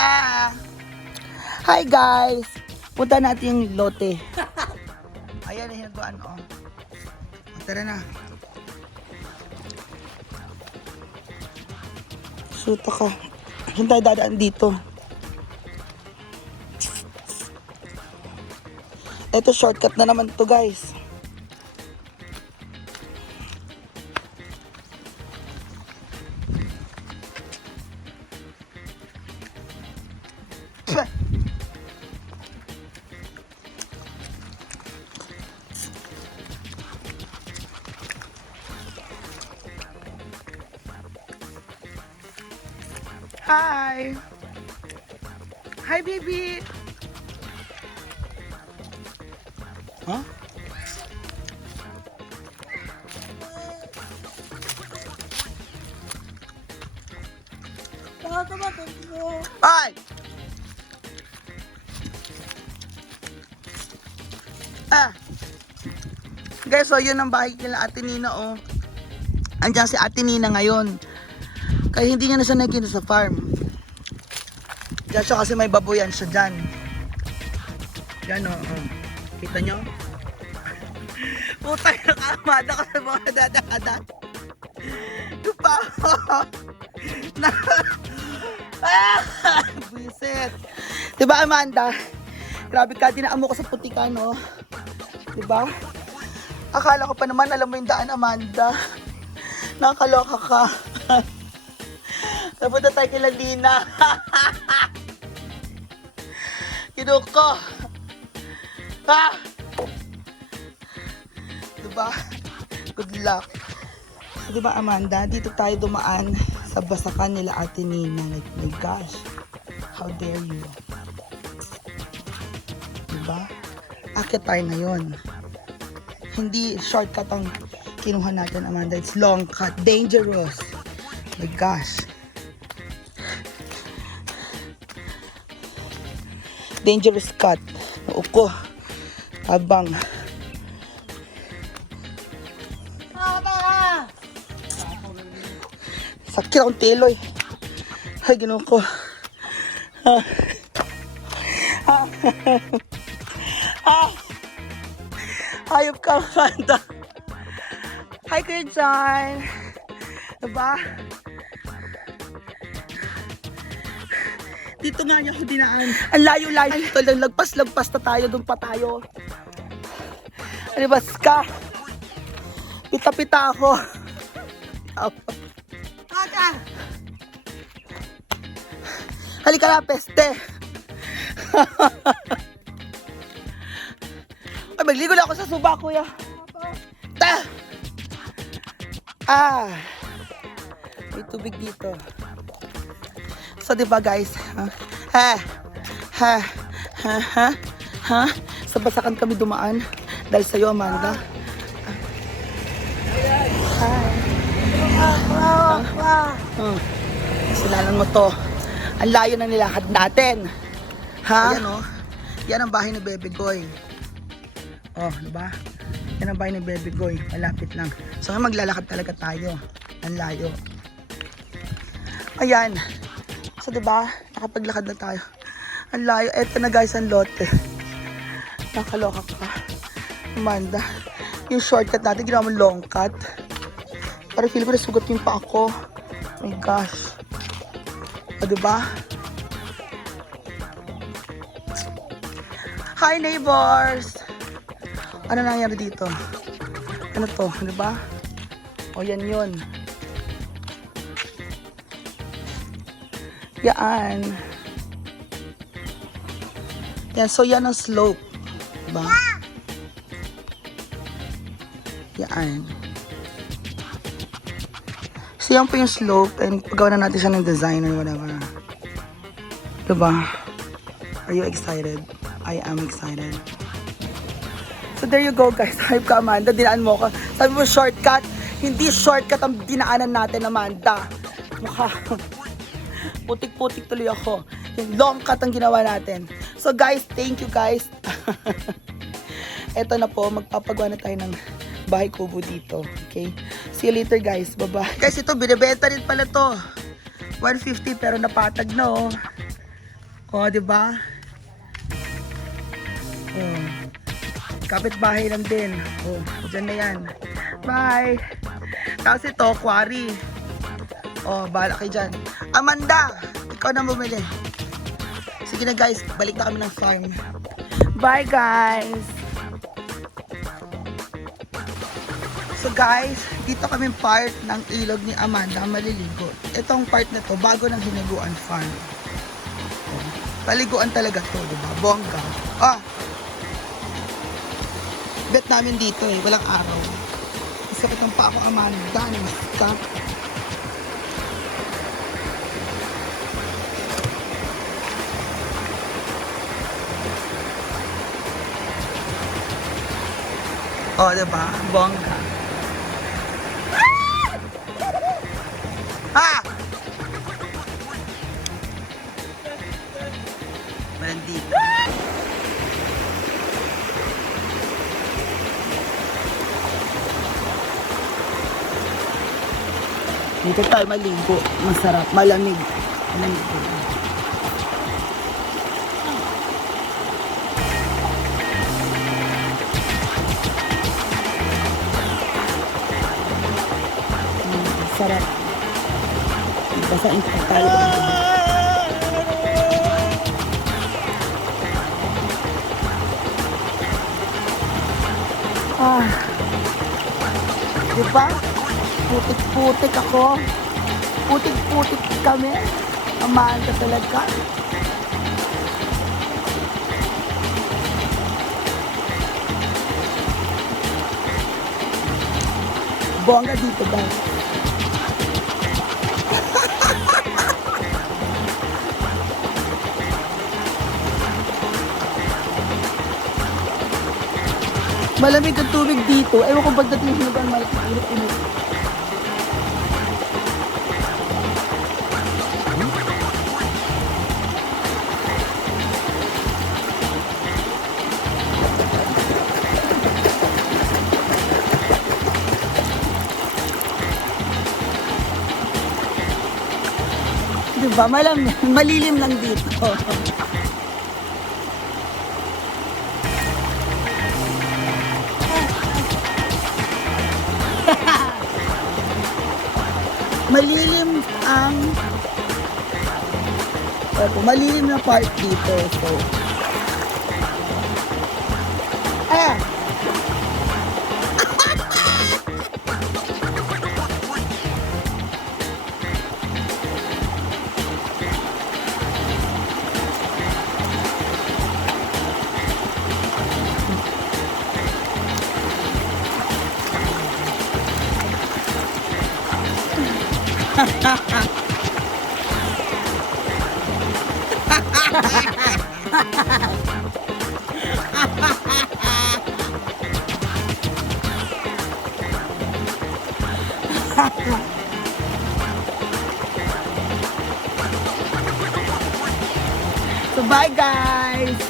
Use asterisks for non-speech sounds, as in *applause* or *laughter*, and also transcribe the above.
Ah! Hi guys! Punta natin yung lote. *laughs* Ayan, hinaguan oh. Tara na. Shoot ka. Saan tayo dadaan dito? Ito shortcut na naman to guys. Hi. Hi, baby. Huh? Ay! Ah! Guys, so yun ang bahay nila Ate Nina, oh. Andiyan si Ate Nina ngayon. Kaya hindi niya na siya nakikita sa farm. Diyan siya kasi may baboyan siya dyan. Diyan, oh. oh. Kita nyo? *laughs* Putay na kamada ko sa mga dadada. Lupa ko. *laughs* Na... Ah! *laughs* Bisit. Diba, Amanda? Grabe ka, dinaan mo ko sa putikan, no? Diba? Akala ko pa naman, alam mo yung daan, Amanda. Nakakaloka ka. Napunta tayo kay Lina. *laughs* Kinuko. Ah! Diba? Good luck. Diba, Amanda? Dito tayo dumaan sa basakan nila Ate Nina. Like, my gosh. How dare you? Diba? Akit tayo ngayon. Hindi shortcut ang kinuha natin, Amanda. It's long cut. Dangerous. My gosh. Dangerous cut. Uko. Abang. Sakit akong tiloy. Ay, ginawa ko. Ah. Ah. ah. Hayop ka, Amanda. Hi, Kuya John. Diba? Dito nga niya ako dinaan. Ang layo-layo ito lang. Lagpas-lagpas na tayo. Doon pa tayo. Ano ba, ska? Pita-pita ako. Aga! Halika na, peste. Ay, magligo na ako sa suba, kuya. Ta! Ah! May tubig dito. So, di ba guys? Ha? Ha? Ha? Ha? Ha? Ha? Sa basakan kami dumaan. Dahil sa'yo, Amanda. Hi. Hmm. Silalan mo to. Ang layo na nilakad natin. Ha? Ayan o. Yan ang bahay ni Bebe Goy. Oh, di ba? Yan ang bahay ni Bebe Goy. Malapit lang. So maglalakad talaga tayo. Ang layo. Ayan. So di ba? Nakapaglakad na tayo. Ang layo. Eto na guys ang lote. Nakaloka ka. Amanda. Yung shortcut natin, ginawa mo long cut. Pero feel ko nasugat yung pa ako. Oh my gosh. O, diba? Hi, neighbors! Ano nangyari dito? Ano to? Diba? O, yan yun. Yan. Yan, so yan ang slope. Diba? Yan. So yan po yung slope and paggawa na natin siya ng design or whatever. Diba? Are you excited? I am excited. So there you go guys. *laughs* Hype ka Amanda. Dinaan mo ko. Sabi mo shortcut. Hindi shortcut ang dinaanan natin Amanda. Mukha. *laughs* Putik-putik tuloy ako. Yung long cut ang ginawa natin. So guys, thank you guys. *laughs* Eto na po, magpapagawa na tayo ng bahay kubo dito. Okay? See you later guys. Bye-bye. Guys, ito, binibenta rin pala to. 150 pero napatag na oh. O, di ba? Oh. Kapit-bahay lang din. Oh, dyan na yan. Bye! Tapos ito, quarry. Oh, bahala kayo dyan. Amanda! Ikaw na bumili. Sige na guys, balik na kami ng farm. Bye guys! So guys, dito kami part ng ilog ni Amanda maliligo. Itong part na to, bago ng hinaguan farm. Paliguan talaga to, di ba? Bongga. Ah! Bet namin dito eh, walang araw. Sakit ng pa ako Amanda, namaskap. O, oh, diba? Bongga. Ah! Malandi. Dito tayo maligo. Masarap. Malamig. Malamig. Sarap. Basain ko tayo. Ah. Diba? Putik-putik ako. Putik-putik kami. Amahan ka talaga. Bongga dito guys. Malamig ang tubig dito. Ewan ko pagdating sa lugar malamig. Init-init. Diba? Malam, malilim lang dito. *laughs* malilim ang Opo, malilim na part dito. So, So, bye guys!